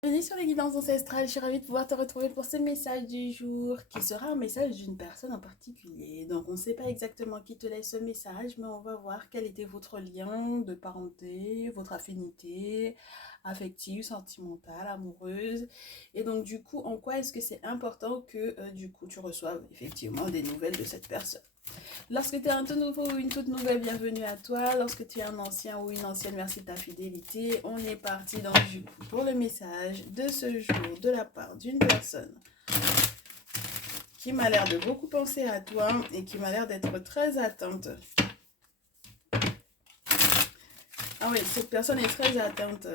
Bienvenue sur les guidances ancestrales, je suis ravie de pouvoir te retrouver pour ce message du jour qui sera un message d'une personne en particulier. Donc on ne sait pas exactement qui te laisse ce message, mais on va voir quel était votre lien de parenté, votre affinité affective, sentimentale, amoureuse. Et donc du coup, en quoi est-ce que c'est important que du coup tu reçoives effectivement des nouvelles de cette personne. Lorsque tu es un tout nouveau ou une toute nouvelle, bienvenue à toi. Lorsque tu es un ancien ou une ancienne, merci de ta fidélité. On est parti donc du coup pour le message de ce jour de la part d'une personne qui m'a l'air de beaucoup penser à toi et qui m'a l'air d'être très atteinte. Ah oui, cette personne est très atteinte.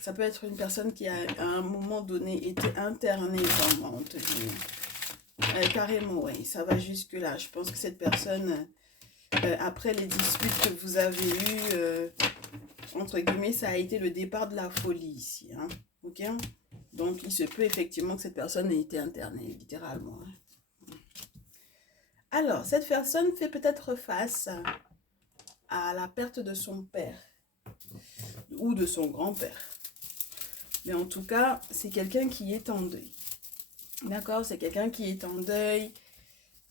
Ça peut être une personne qui a à un moment donné été internée, vraiment, on te dit. Carrément, oui, ça va jusque-là. Je pense que cette personne... après les disputes que vous avez eues, entre guillemets, ça a été le départ de la folie ici. Hein, ok. Donc, il se peut effectivement que cette personne ait été internée, littéralement. Hein. Alors, cette personne fait peut-être face à la perte de son père ou de son grand-père. Mais en tout cas, c'est quelqu'un qui est en deuil. D'accord. C'est quelqu'un qui est en deuil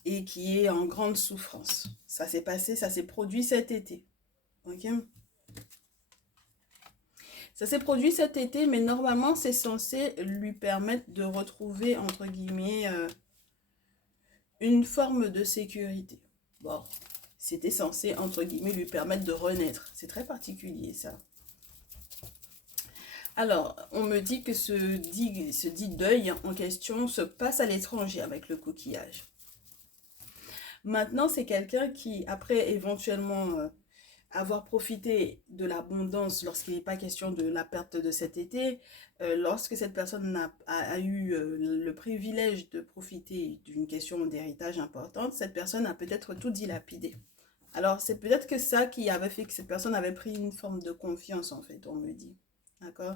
et qui est en grande souffrance. Ça s'est passé, ça s'est produit cet été. Ok. Ça s'est produit cet été, mais normalement, c'est censé lui permettre de retrouver, entre guillemets, une forme de sécurité. Bon, c'était censé, entre guillemets, lui permettre de renaître. C'est très particulier, ça. Alors, on me dit que ce dit deuil en question se passe à l'étranger avec le coquillage. Maintenant, c'est quelqu'un qui, après éventuellement avoir profité de l'abondance lorsqu'il n'est pas question de la perte de cet été, lorsque cette personne a eu le privilège de profiter d'une question d'héritage importante, cette personne a peut-être tout dilapidé. Alors, c'est peut-être que ça qui avait fait que cette personne avait pris une forme de confiance, en fait, on me dit. D'accord.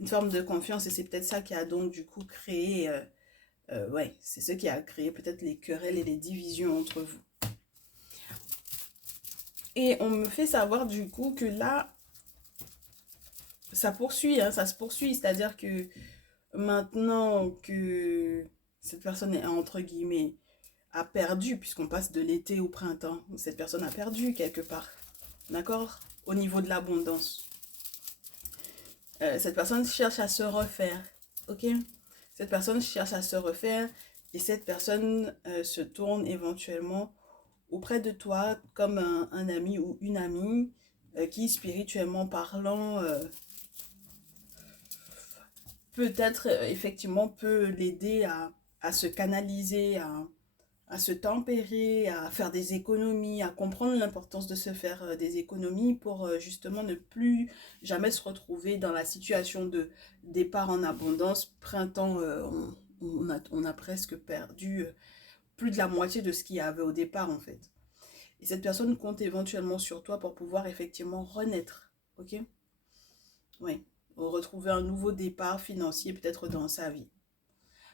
Une forme de confiance, et c'est peut-être ça qui a donc, du coup, créé... ouais, c'est ce qui a créé peut-être les querelles et les divisions entre vous. Et on me fait savoir du coup que là, ça poursuit, hein, ça se poursuit. C'est-à-dire que maintenant que cette personne est entre guillemets a perdu, puisqu'on passe de l'été au printemps, cette personne a perdu quelque part. D'accord. Au niveau de l'abondance. Cette personne cherche à se refaire. Ok. Cette personne cherche à se refaire et cette personne se tourne éventuellement auprès de toi comme un ami ou une amie qui, spirituellement parlant, peut-être effectivement peut l'aider à se canaliser, à se tempérer, à faire des économies, à comprendre l'importance de se faire des économies pour justement ne plus jamais se retrouver dans la situation de départ en abondance. Printemps, on a presque perdu plus de la moitié de ce qu'il y avait au départ en fait. Et cette personne compte éventuellement sur toi pour pouvoir effectivement renaître. Ok. Oui. Retrouver un nouveau départ financier peut-être dans sa vie.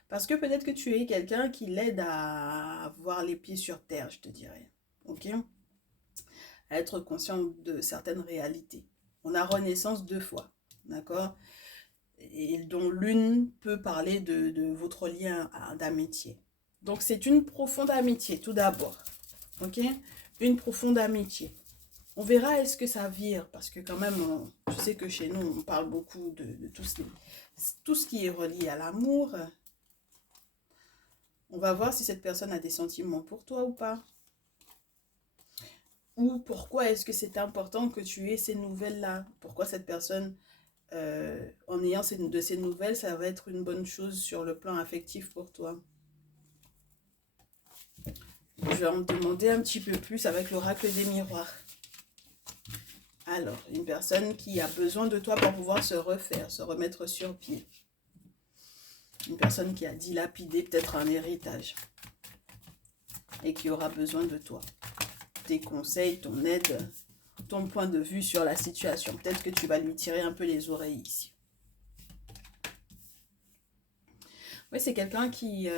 Parce que peut-être que tu es quelqu'un qui l'aide à avoir les pieds sur terre, je te dirais. Ok. À être conscient de certaines réalités. On a renaissance deux fois. D'accord. Et dont l'une peut parler de votre lien d'amitié. Donc c'est une profonde amitié tout d'abord. Ok. Une profonde amitié. On verra est-ce que ça vire, parce que quand même, tu sais que chez nous, on parle beaucoup de tout ce qui est relié à l'amour. On va voir si cette personne a des sentiments pour toi ou pas. Ou pourquoi est-ce que c'est important que tu aies ces nouvelles-là. Pourquoi cette personne, en ayant de ces nouvelles, ça va être une bonne chose sur le plan affectif pour toi. Je vais en demander un petit peu plus avec l'oracle des miroirs. Alors, une personne qui a besoin de toi pour pouvoir se refaire, se remettre sur pied. Une personne qui a dilapidé peut-être un héritage et qui aura besoin de toi. Tes conseils, ton aide, ton point de vue sur la situation. Peut-être que tu vas lui tirer un peu les oreilles ici. Oui, c'est quelqu'un qui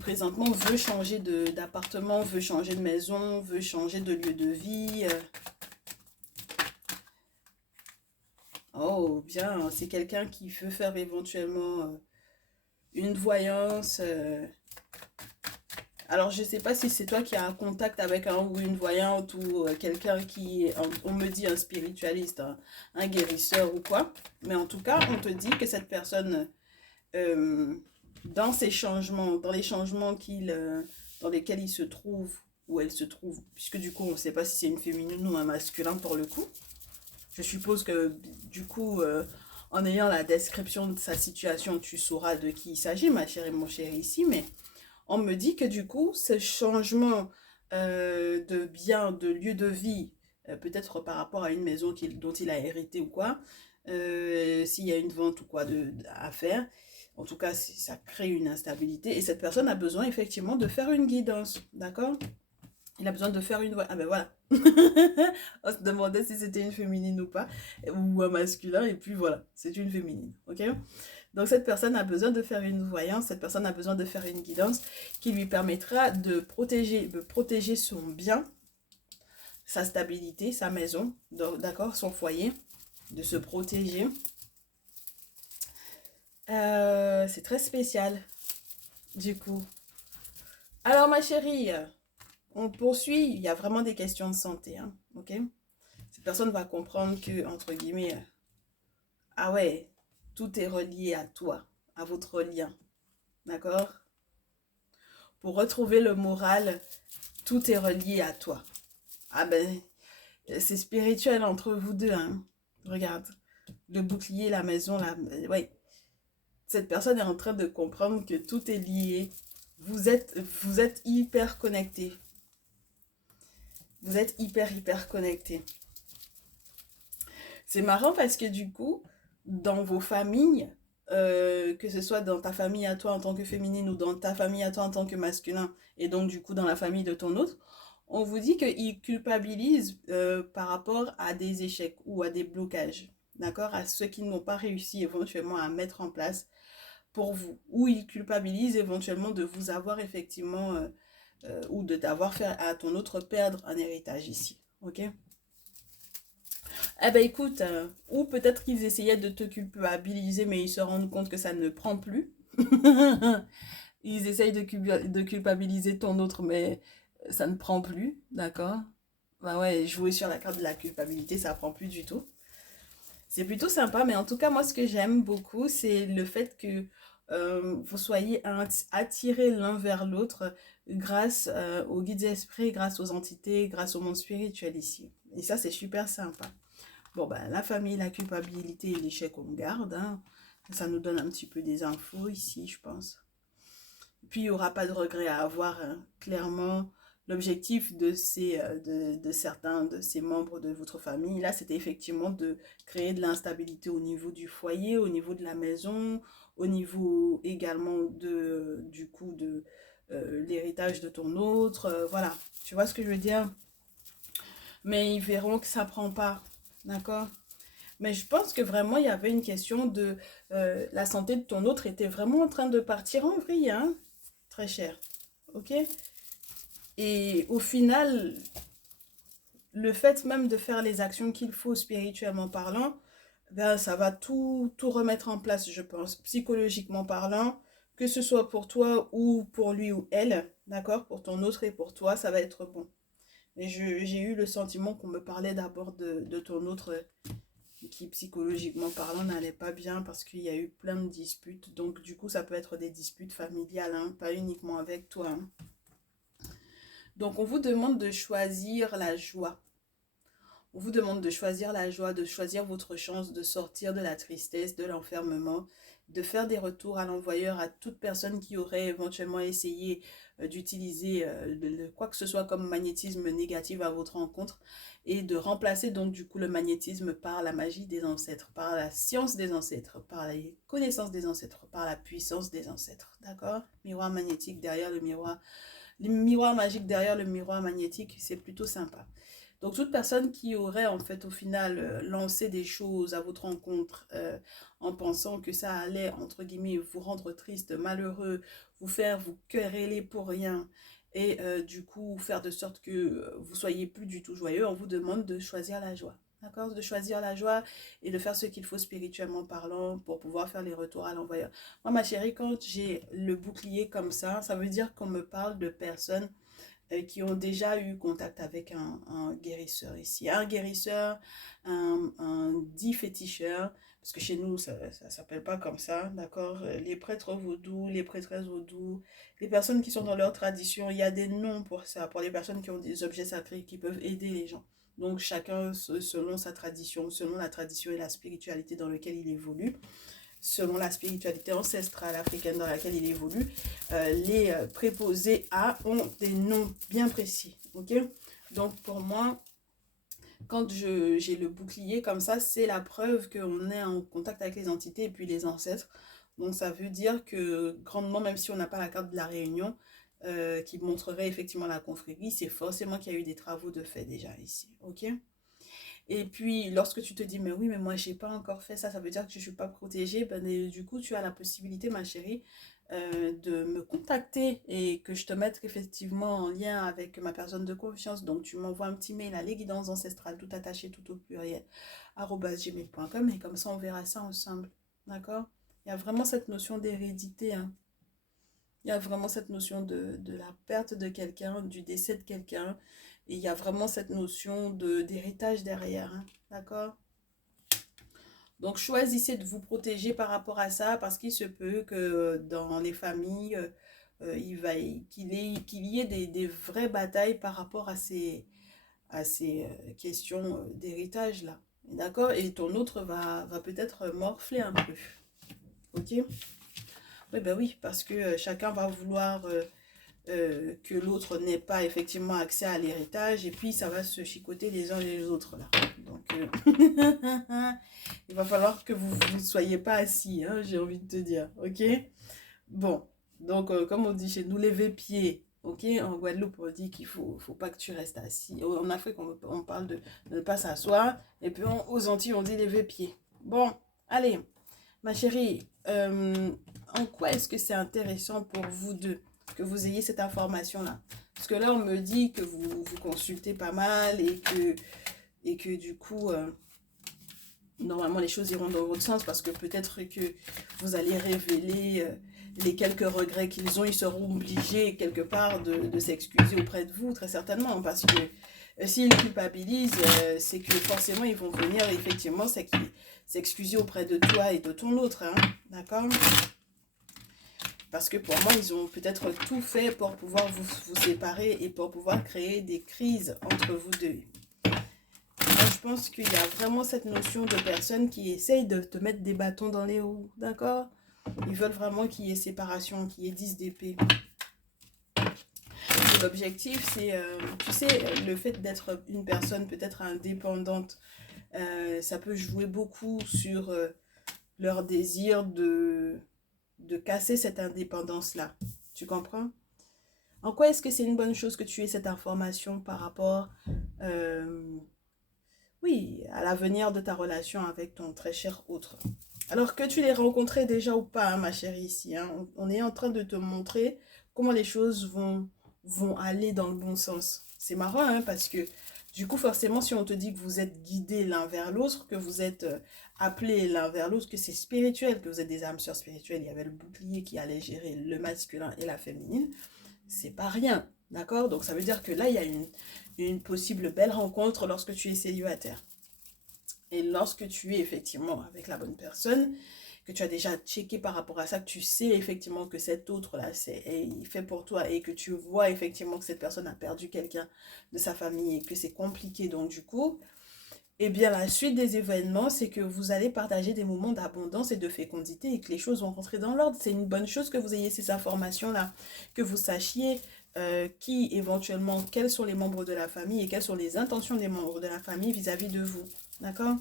présentement veut changer d'appartement, veut changer de maison, veut changer de lieu de vie. Oh, ou bien c'est quelqu'un qui veut faire éventuellement une voyance. Alors, je sais pas si c'est toi qui as un contact avec un ou une voyante ou quelqu'un qui, on me dit un spiritualiste, un guérisseur ou quoi. Mais en tout cas, on te dit que cette personne, euh, dans ces changements, dans les changements dans lesquels il se trouve, ou elle se trouve, puisque du coup, on ne sait pas si c'est une féminine ou un masculin pour le coup. Je suppose que du coup, en ayant la description de sa situation, tu sauras de qui il s'agit, ma chère et mon chéri ici, mais on me dit que du coup, ce changement de bien, de lieu de vie, peut-être par rapport à une maison dont il a hérité ou quoi, s'il y a une vente ou quoi à faire, en tout cas, ça crée une instabilité et cette personne a besoin effectivement de faire une guidance, d'accord? Il a besoin de faire une... Ah ben voilà. On se demandait si c'était une féminine ou pas, ou un masculin, et puis voilà, c'est une féminine, ok? Donc cette personne a besoin de faire une voyance, cette personne a besoin de faire une guidance qui lui permettra de protéger son bien, sa stabilité, sa maison, d'accord, son foyer, de se protéger. C'est très spécial, du coup. Alors ma chérie, on poursuit, il y a vraiment des questions de santé, hein, ok? Cette personne va comprendre que, entre guillemets, ah ouais, tout est relié à toi, à votre lien, d'accord? Pour retrouver le moral, tout est relié à toi. Ah ben, c'est spirituel entre vous deux, hein. Regarde, le bouclier, la maison, ouais. Cette personne est en train de comprendre que tout est lié. Vous êtes hyper connectés. Vous êtes hyper connectés. C'est marrant parce que du coup, dans vos familles, que ce soit dans ta famille à toi en tant que féminine ou dans ta famille à toi en tant que masculin, et donc du coup dans la famille de ton autre, on vous dit qu'ils culpabilisent par rapport à des échecs ou à des blocages, d'accord, à ceux qui n'ont pas réussi éventuellement à mettre en place pour vous, ou ils culpabilisent éventuellement de vous avoir effectivement, ou de t'avoir fait à ton autre perdre un héritage ici, ok? Eh ben écoute, ou peut-être qu'ils essayaient de te culpabiliser, mais ils se rendent compte que ça ne prend plus. Ils essayent de culpabiliser ton autre, mais ça ne prend plus, d'accord? Bah ouais, jouer sur la carte de la culpabilité, ça prend plus du tout. C'est plutôt sympa, mais en tout cas, moi, ce que j'aime beaucoup, c'est le fait que vous soyez attirés l'un vers l'autre grâce aux guides esprits, grâce aux entités, grâce au monde spirituel ici. Et ça, c'est super sympa. Bon, ben, la famille, la culpabilité et l'échec, on garde, hein. Ça nous donne un petit peu des infos ici, je pense. Puis, il n'y aura pas de regret à avoir, hein. Clairement, l'objectif de certains de ces membres de votre famille, là, c'était effectivement de créer de l'instabilité au niveau du foyer, au niveau de la maison, au niveau également du coup, de l'héritage de ton autre. Voilà, tu vois ce que je veux dire? Mais ils verront que ça prend pas, d'accord? Mais je pense que vraiment, il y avait une question de la santé de ton autre était vraiment en train de partir en vrille, hein, très cher. Ok? Et au final, le fait même de faire les actions qu'il faut spirituellement parlant, ben, ça va tout remettre en place, je pense, psychologiquement parlant, que ce soit pour toi ou pour lui ou elle, d'accord? Pour ton autre et pour toi, ça va être bon. Mais j'ai eu le sentiment qu'on me parlait d'abord de ton autre qui psychologiquement parlant n'allait pas bien parce qu'il y a eu plein de disputes. Donc du coup ça peut être des disputes familiales, hein, pas uniquement avec toi, hein. Donc on vous demande de choisir la joie. On vous demande de choisir la joie, de choisir votre chance, de sortir de la tristesse, de l'enfermement, de faire des retours à l'envoyeur à toute personne qui aurait éventuellement essayé d'utiliser quoi que ce soit comme magnétisme négatif à votre rencontre et de remplacer donc du coup le magnétisme par la magie des ancêtres, par la science des ancêtres, par les connaissances des ancêtres, par la puissance des ancêtres. D'accord? Miroir magnétique derrière le miroir magique derrière le miroir magnétique, c'est plutôt sympa. Donc toute personne qui aurait en fait au final lancé des choses à votre rencontre en pensant que ça allait entre guillemets vous rendre triste, malheureux, vous faire vous quereller pour rien et du coup faire de sorte que vous soyez plus du tout joyeux, on vous demande de choisir la joie. d'accord? De choisir la joie et de faire ce qu'il faut spirituellement parlant pour pouvoir faire les retours à l'envoyeur. Moi, ma chérie, quand j'ai le bouclier comme ça veut dire qu'on me parle de personnes qui ont déjà eu contact avec un guérisseur ici. Un guérisseur, un dit féticheur, parce que chez nous, ça ne s'appelle pas comme ça, d'accord? Les prêtres vaudous, les prêtresses vaudous, les personnes qui sont dans leur tradition, il y a des noms pour ça, pour les personnes qui ont des objets sacrés qui peuvent aider les gens. Donc chacun selon sa tradition, selon la tradition et la spiritualité dans laquelle il évolue, selon la spiritualité ancestrale africaine dans laquelle il évolue, les préposés à ont des noms bien précis. Ok? Donc pour moi, quand j'ai le bouclier comme ça, c'est la preuve qu'on est en contact avec les entités et puis les ancêtres. Donc ça veut dire que grandement, même si on n'a pas la carte de la Réunion, qui montrerait effectivement la confrérie, c'est forcément qu'il y a eu des travaux de fait déjà ici. Ok? Et puis, lorsque tu te dis, mais oui, mais moi, j'ai pas encore fait ça, ça veut dire que je suis pas protégée, ben, et du coup, tu as la possibilité, ma chérie, de me contacter et que je te mette effectivement en lien avec ma personne de confiance. Donc, tu m'envoies un petit mail à lesguidancesancestrales, tout attaché, tout au pluriel, @gmail.com et comme ça, on verra ça ensemble. D'accord? Il y a vraiment cette notion d'hérédité, hein. Il y a vraiment cette notion de la perte de quelqu'un, du décès de quelqu'un. Et il y a vraiment cette notion d'héritage derrière. Hein, d'accord? Donc choisissez de vous protéger par rapport à ça parce qu'il se peut que dans les familles, qu'il y ait des vraies batailles par rapport à ces questions d'héritage là. D'accord? Et ton autre va peut-être morfler un peu. Ok? Oui, ben oui, parce que chacun va vouloir que l'autre n'ait pas effectivement accès à l'héritage et puis ça va se chicoter les uns les autres là. Donc il va falloir que vous ne soyez pas assis, hein, j'ai envie de te dire, ok? Bon, donc comme on dit chez nous, lever pied, ok? En Guadeloupe, on dit qu'il faut pas que tu restes assis. En Afrique, on parle de ne pas s'asseoir et puis aux Antilles, on dit lever pied. Bon, allez, ma chérie, en quoi est-ce que c'est intéressant pour vous deux que vous ayez cette information-là? Parce que là, on me dit que vous consultez pas mal et que du coup, normalement, les choses iront dans votre sens parce que peut-être que vous allez révéler les quelques regrets qu'ils ont. Ils seront obligés, quelque part, de s'excuser auprès de vous, très certainement. Parce que s'ils culpabilisent, c'est que forcément, ils vont venir, effectivement, s'excuser auprès de toi et de ton autre. Hein, d'accord? Parce que pour moi, ils ont peut-être tout fait pour pouvoir vous séparer et pour pouvoir créer des crises entre vous deux. Moi, je pense qu'il y a vraiment cette notion de personnes qui essayent de te mettre des bâtons dans les roues, d'accord? Ils veulent vraiment qu'il y ait séparation, qu'il y ait 10 d'épée. L'objectif, c'est, tu sais, le fait d'être une personne peut-être indépendante, ça peut jouer beaucoup sur leur désir de casser cette indépendance-là. Tu comprends? En quoi est-ce que c'est une bonne chose que tu aies cette information par rapport, euh, oui, à l'avenir de ta relation avec ton très cher autre? Alors que tu l'aies rencontré déjà ou pas, hein, ma chérie, ici, hein, on est en train de te montrer comment les choses vont aller dans le bon sens. C'est marrant, hein, parce que du coup, forcément, si on te dit que vous êtes guidés l'un vers l'autre, que vous êtes appelés l'un vers l'autre, que c'est spirituel, que vous êtes des âmes sœurs spirituelles, il y avait le bouclier qui allait gérer le masculin et la féminine, c'est pas rien, d'accord? Donc ça veut dire que là, il y a une possible belle rencontre lorsque tu es célibataire. Et lorsque tu es effectivement avec la bonne personne, que tu as déjà checké par rapport à ça, que tu sais effectivement que cet autre-là, il fait pour toi et que tu vois effectivement que cette personne a perdu quelqu'un de sa famille et que c'est compliqué, donc du coup, eh bien la suite des événements, c'est que vous allez partager des moments d'abondance et de fécondité et que les choses vont rentrer dans l'ordre. C'est une bonne chose que vous ayez ces informations-là, que vous sachiez qui éventuellement, quels sont les membres de la famille et quelles sont les intentions des membres de la famille vis-à-vis de vous. D'accord?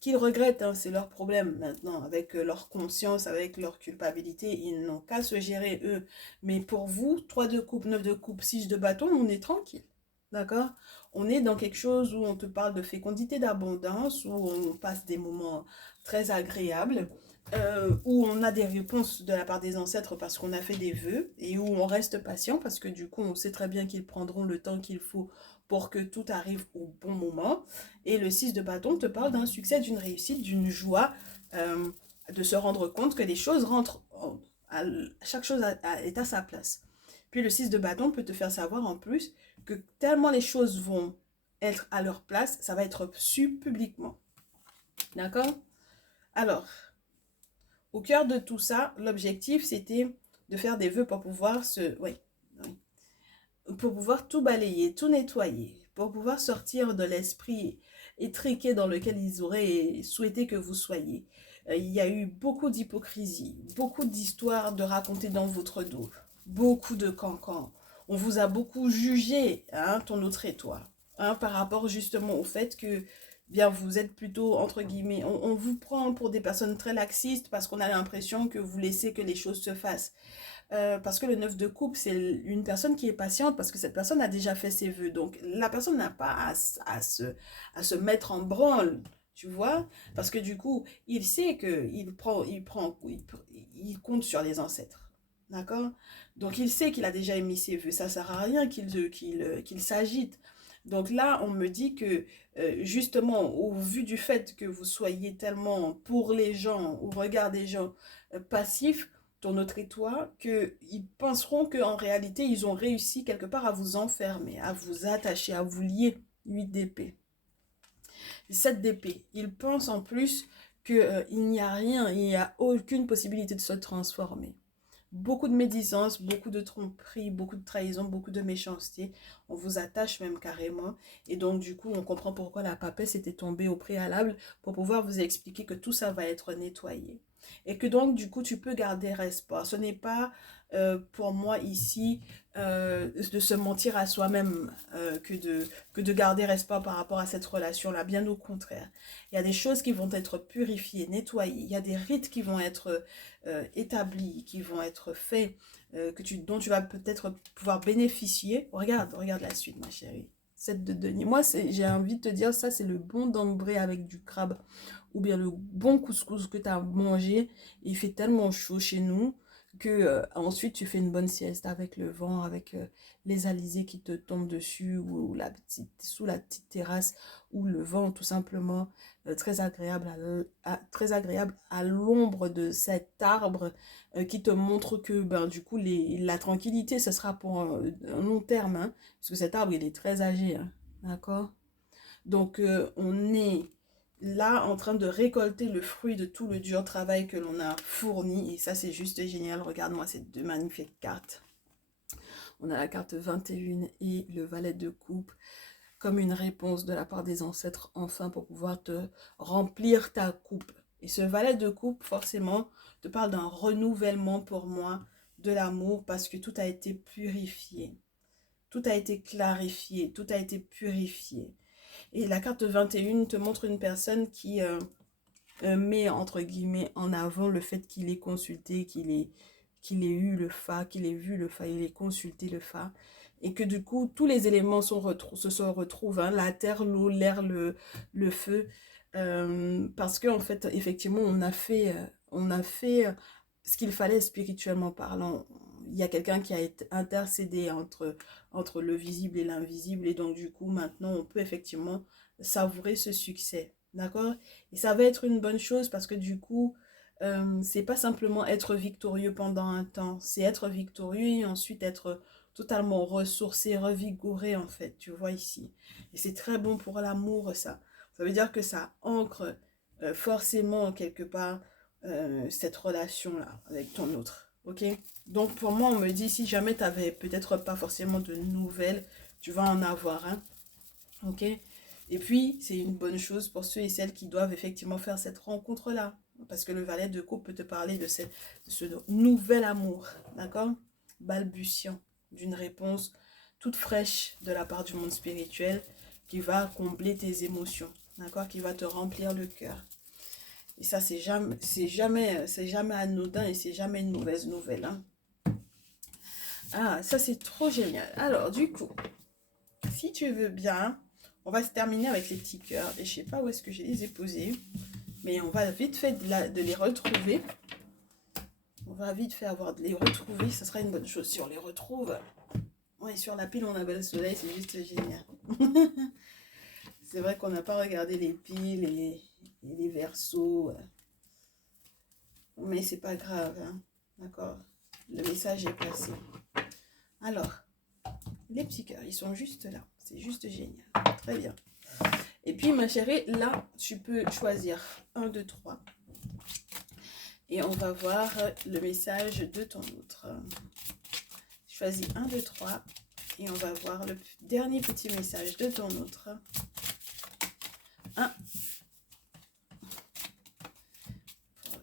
Qu'ils regrettent, hein, c'est leur problème maintenant, avec leur conscience, avec leur culpabilité, ils n'ont qu'à se gérer eux. Mais pour vous, 3 de coupe, 9 de coupe, 6 de bâton, on est tranquille. D'accord? On est dans quelque chose où on te parle de fécondité, d'abondance, où on passe des moments très agréables, où on a des réponses de la part des ancêtres parce qu'on a fait des vœux, et où on reste patient parce que du coup, on sait très bien qu'ils prendront le temps qu'il faut pour que tout arrive au bon moment. Et le 6 de bâton te parle d'un succès, d'une réussite, d'une joie, de se rendre compte que les choses rentrent, chaque chose est à sa place. Puis le 6 de bâton peut te faire savoir en plus que tellement les choses vont être à leur place, ça va être su publiquement. D'accord? Alors, au cœur de tout ça, l'objectif, c'était de faire des vœux pour pouvoir pour pouvoir tout balayer, tout nettoyer, pour pouvoir sortir de l'esprit étriqué dans lequel ils auraient souhaité que vous soyez. Il y a eu beaucoup d'hypocrisie, beaucoup d'histoires de raconter dans votre dos, beaucoup de cancans. On vous a beaucoup jugé, hein, ton autre et toi, hein, par rapport justement au fait que bien vous êtes plutôt, entre guillemets, on vous prend pour des personnes très laxistes parce qu'on a l'impression que vous laissez que les choses se fassent. Parce que le 9 de coupe, c'est une personne qui est patiente parce que cette personne a déjà fait ses vœux. Donc, la personne n'a pas à se mettre en branle, tu vois. Parce que du coup, il sait qu'il il compte sur les ancêtres. D'accord? Donc, il sait qu'il a déjà émis ses vœux. Ça ne sert à rien qu'il s'agite. Donc là, on me dit que justement, au vu du fait que vous soyez tellement pour les gens, au regard des gens, passifs, ton autre et toi, qu'ils penseront qu'en réalité, ils ont réussi quelque part à vous enfermer, à vous attacher, à vous lier. 8 d'épée. 7 d'épée. Ils pensent en plus qu'il n'y a rien, il n'y a aucune possibilité de se transformer. Beaucoup de médisance, beaucoup de tromperie, beaucoup de trahison, beaucoup de méchanceté. On vous attache même carrément. Et donc, du coup, on comprend pourquoi la papesse était tombée au préalable pour pouvoir vous expliquer que tout ça va être nettoyé. Et que donc, du coup, tu peux garder espoir. Ce n'est pas pour moi ici de se mentir à soi-même que de garder espoir par rapport à cette relation-là. Bien au contraire. Il y a des choses qui vont être purifiées, nettoyées. Il y a des rites qui vont être établis, qui vont être faits, dont tu vas peut-être pouvoir bénéficier. Regarde la suite, ma chérie. 7 de denier. Moi, j'ai envie de te dire, ça, c'est le bon dambré avec du crabe. Ou bien le bon couscous que tu as mangé. Il fait tellement chaud chez nous que ensuite tu fais une bonne sieste avec le vent, avec les alizés qui te tombent dessus, ou sous la petite terrasse, ou le vent tout simplement, très agréable très agréable à l'ombre de cet arbre qui te montre que ben, du coup la tranquillité ce sera pour un long terme, hein, parce que cet arbre il est très âgé, hein, d'accord? Donc on est là en train de récolter le fruit de tout le dur travail que l'on a fourni. Et ça, c'est juste génial. Regarde-moi ces deux magnifiques cartes. On a la carte 21 et le valet de coupe comme une réponse de la part des ancêtres, enfin, pour pouvoir te remplir ta coupe. Et ce valet de coupe, forcément, te parle d'un renouvellement pour moi de l'amour parce que tout a été purifié. Tout a été clarifié, tout a été purifié. Et la carte 21 te montre une personne qui met entre guillemets en avant le fait qu'il ait consulté, qu'il ait eu le fa, qu'il ait vu le fa, il ait consulté le fa. Et que du coup, tous les éléments se retrouvent, hein, la terre, l'eau, l'air, le feu. Parce qu'en fait, effectivement, on a fait ce qu'il fallait spirituellement parlant. Il y a quelqu'un qui a été intercédé entre le visible et l'invisible. Et donc, du coup, maintenant, on peut effectivement savourer ce succès. D'accord? Et ça va être une bonne chose parce que du coup, c'est pas simplement être victorieux pendant un temps. C'est être victorieux et ensuite être totalement ressourcé, revigoré, en fait. Tu vois ici. Et c'est très bon pour l'amour, ça. Ça veut dire que ça ancre forcément quelque part cette relation-là avec ton autre. Ok? Donc pour moi, on me dit, si jamais tu n'avais peut-être pas forcément de nouvelles, tu vas en avoir un. Ok? Et puis, c'est une bonne chose pour ceux et celles qui doivent effectivement faire cette rencontre-là. Parce que le valet de coupe peut te parler de ce nouvel amour. D'accord? Balbutiant d'une réponse toute fraîche de la part du monde spirituel qui va combler tes émotions. D'accord? Qui va te remplir le cœur. Et ça, c'est jamais anodin et c'est jamais une mauvaise nouvelle. Hein. Ah, ça, c'est trop génial. Alors, du coup, si tu veux bien, on va se terminer avec les petits cœurs. Et je sais pas où est-ce que je les ai posés. Mais on va vite fait de les retrouver. On va vite fait avoir de les retrouver. Ça sera une bonne chose si on les retrouve. Ouais, sur la pile, on avait le soleil, c'est juste génial. C'est vrai qu'on n'a pas regardé les piles et les versos, mais c'est pas grave, hein. D'accord? Le message est passé. Alors, les petits cœurs, ils sont juste là. C'est juste génial. Très bien. Et puis, ma chérie, là, tu peux choisir 1, 2, 3. Et on va voir le message de ton autre. Choisis 1, 2, 3. Et on va voir le dernier petit message de ton autre. 1.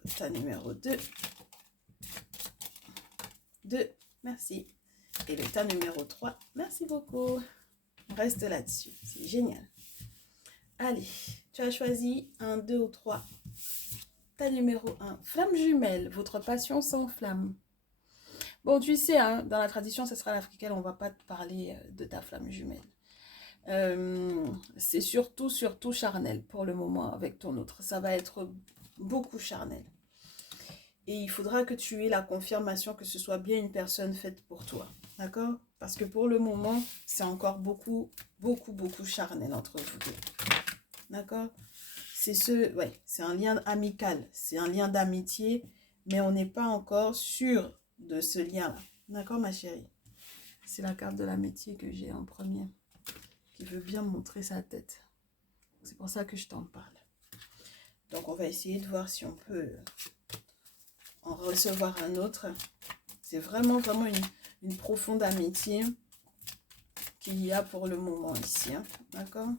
Pour ta numéro 2. 2. Merci. Et le tas numéro 3. Merci beaucoup. On reste là-dessus. C'est génial. Allez, tu as choisi 1, 2 ou 3. Ta numéro 1. Flamme jumelle. Votre passion s'enflamme. Bon, tu sais, hein, dans la tradition, ce sera l'africaine. On ne va pas te parler de ta flamme jumelle. C'est surtout charnel pour le moment avec ton autre. Ça va être beaucoup charnel. Et il faudra que tu aies la confirmation que ce soit bien une personne faite pour toi. D'accord? Parce que pour le moment, c'est encore beaucoup charnel entre vous deux. D'accord? C'est un lien amical. C'est un lien d'amitié. Mais on n'est pas encore sûr de ce lien-là. D'accord, ma chérie? C'est la carte de l'amitié que j'ai en premier. Qui veut bien montrer sa tête. C'est pour ça que je t'en parle. Donc, on va essayer de voir si on peut en recevoir un autre. C'est vraiment une profonde amitié qu'il y a pour le moment ici. Hein. D'accord?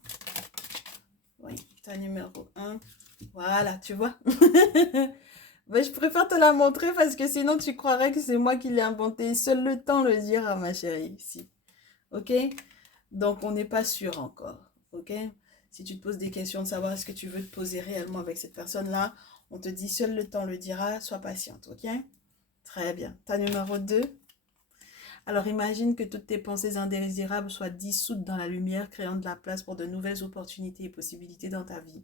Oui, ta numéro 1. Voilà, tu vois. Ben, je préfère te la montrer parce que sinon tu croirais que c'est moi qui l'ai inventé. Seul le temps le dira, ma chérie, ici. Ok? Donc, on n'est pas sûr encore. Ok? Si tu te poses des questions de savoir est-ce que tu veux te poser réellement avec cette personne-là, on te dit seul le temps le dira, sois patiente. Ok? Très bien. Ta numéro 2. Alors, imagine que toutes tes pensées indésirables soient dissoutes dans la lumière, créant de la place pour de nouvelles opportunités et possibilités dans ta vie.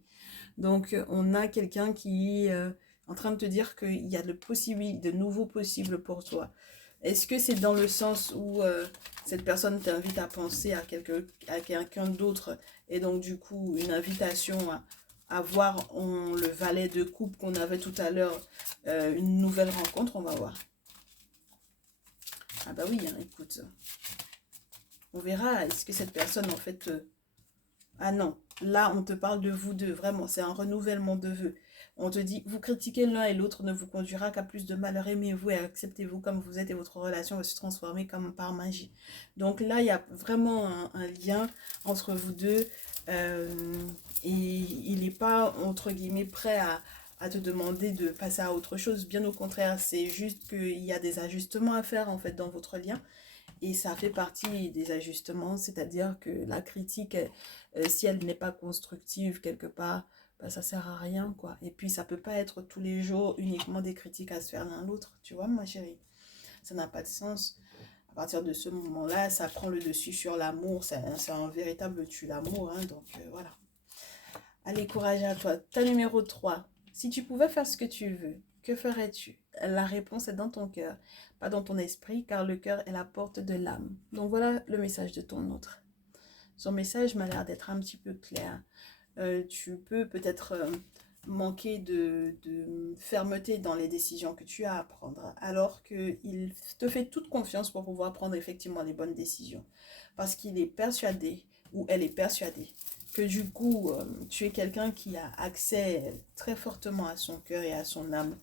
Donc, on a quelqu'un qui est en train de te dire qu'il y a de nouveaux possibles pour toi. Est-ce que c'est dans le sens où cette personne t'invite à penser à quelqu'un d'autre et donc du coup une invitation à voir le valet de coupe qu'on avait tout à l'heure, une nouvelle rencontre, on va voir. Ah bah oui, hein, écoute, on verra, est-ce que cette personne en fait... Ah non, là on te parle de vous deux, vraiment, c'est un renouvellement de vœux. On te dit, vous critiquez l'un et l'autre ne vous conduira qu'à plus de malheur. Aimez-vous et acceptez-vous comme vous êtes et votre relation va se transformer comme par magie. Donc là, il y a vraiment un lien entre vous deux et il n'est pas, entre guillemets, prêt à te demander de passer à autre chose. Bien au contraire, c'est juste qu'il y a des ajustements à faire en fait dans votre lien. Et ça fait partie des ajustements, c'est-à-dire que la critique, si elle n'est pas constructive quelque part, bah, ça sert à rien, quoi. Et puis, ça peut pas être tous les jours uniquement des critiques à se faire l'un l'autre, tu vois, ma chérie. Ça n'a pas de sens. À partir de ce moment-là, ça prend le dessus sur l'amour. C'est un véritable tue l'amour, hein, donc voilà. Allez, courage à toi. Ta numéro 3. Si tu pouvais faire ce que tu veux, que ferais-tu? La réponse est dans ton cœur, pas dans ton esprit, car le cœur est la porte de l'âme. Donc voilà le message de ton autre. Son message m'a l'air d'être un petit peu clair. Tu peux peut-être manquer de fermeté dans les décisions que tu as à prendre, alors qu'il te fait toute confiance pour pouvoir prendre effectivement les bonnes décisions. Parce qu'il est persuadé, ou elle est persuadée, que du coup, tu es quelqu'un qui a accès très fortement à son cœur et à son âme,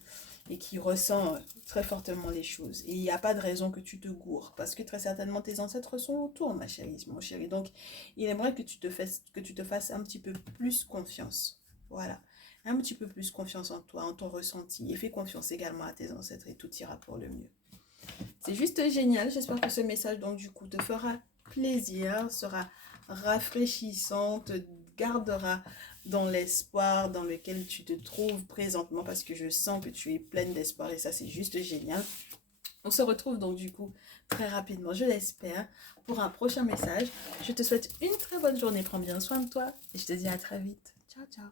et qui ressent très fortement les choses. Et il n'y a pas de raison que tu te gourres, parce que très certainement tes ancêtres sont autour, ma chérie, mon chéri. Donc, il aimerait que tu te fasses un petit peu plus confiance. Voilà. Un petit peu plus confiance en toi, en ton ressenti. Et fais confiance également à tes ancêtres et tout ira pour le mieux. C'est juste génial. J'espère que ce message, donc, du coup, te fera plaisir, sera rafraîchissant, te gardera dans l'espoir dans lequel tu te trouves présentement, parce que je sens que tu es pleine d'espoir et ça, c'est juste génial. On se retrouve donc du coup très rapidement, je l'espère, pour un prochain message. Je te souhaite une très bonne journée, prends bien soin de toi et je te dis à très vite. Ciao, ciao.